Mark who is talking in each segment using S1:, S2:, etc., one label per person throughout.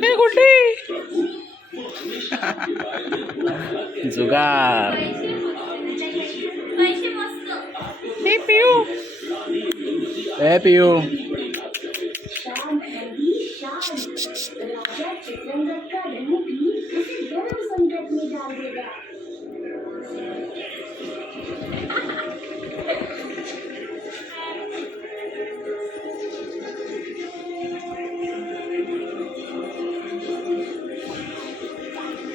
S1: Perguntei! Jogar! É, Piu! É, Piu!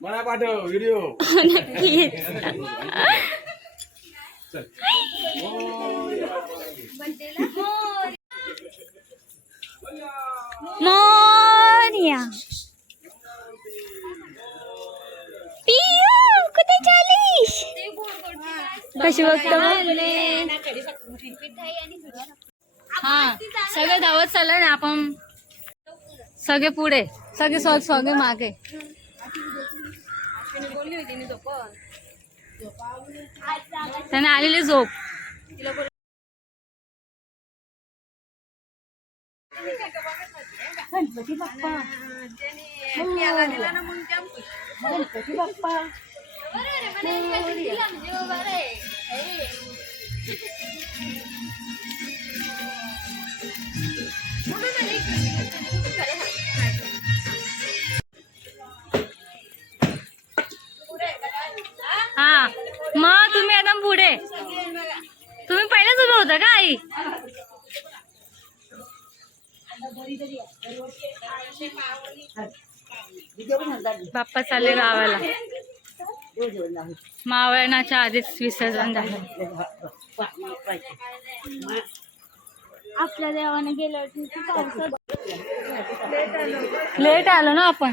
S2: मला पाठव video
S3: नक्कीच. मोर्या. पियू कुठे चालीस? कशी बघतो? हा सगळे धावत चाललं ना आपण. सगळे पुढे सगळे सग सगळे मागे. त्याने आलेली झोप. गणपती बाप्पा. गणपती बाप्पा. हा आई बाप्पा चालले गावाला. मावळणाच्या आधीच विसर्जन झालं. आपल्या देवाने गेलं लेट आलो ना आपण.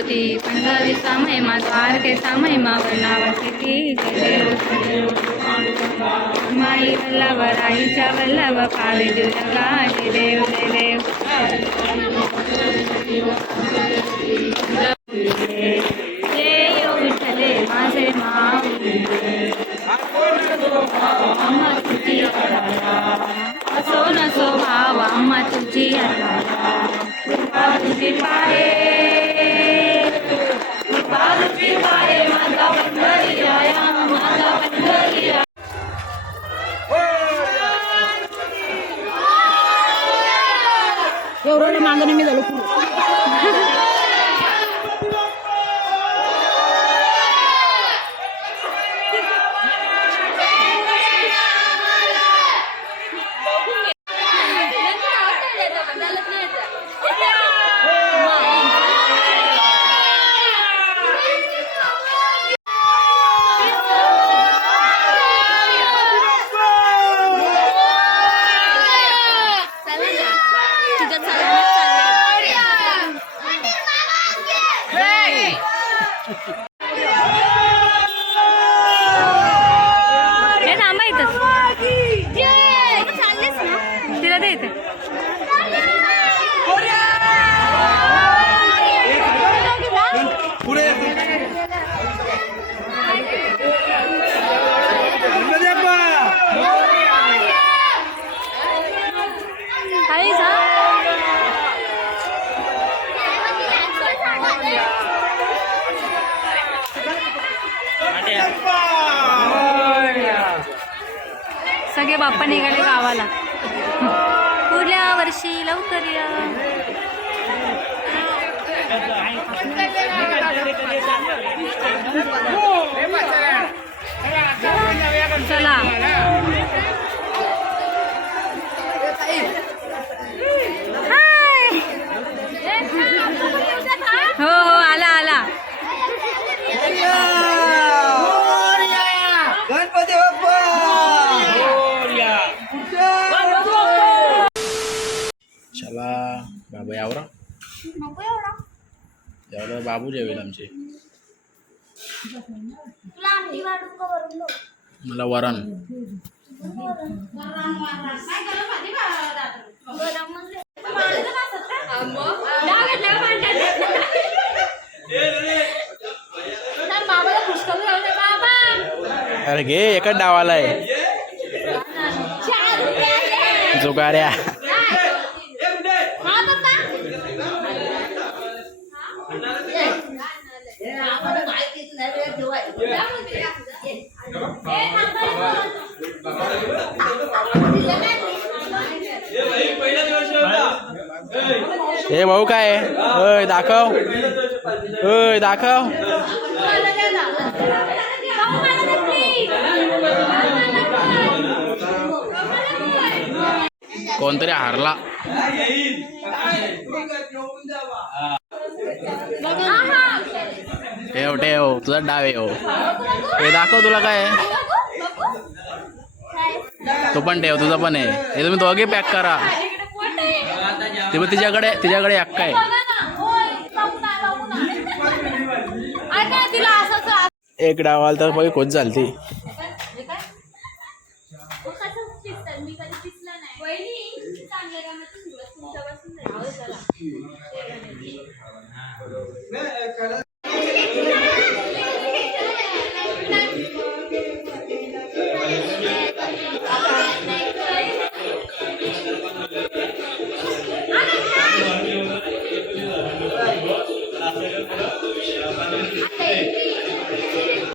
S3: થતી પંદરી સમયમાં દ્વારકે સમયમાં બનાવતી માઈ વલ્લભ રાઈચા
S4: વલ્લભ પાવી દુર્ગા દેવ દેવ
S3: abandoné mi lo. सगळे बाप्पा निघाले गावाला. पुढल्या वर्षी लवकर या.
S5: बाबू जेवेल आमचे. मला वरण. अरे घे एकच डावाला आहे. जुगाऱ्या हे भाऊ काय आहे? होय दाखव होय दाखव कोणतरी हारला ठेव हो तुझा डाव हो. हे दाखव तुला काय तू पण ठेव तुझं पण आहे. हे तुम्ही दोघे पॅक करा. ते पण तिच्याकडे तिच्याकडे अक्का आहे. एक डाव आला तर बघ कोच झालती
S3: Yeah.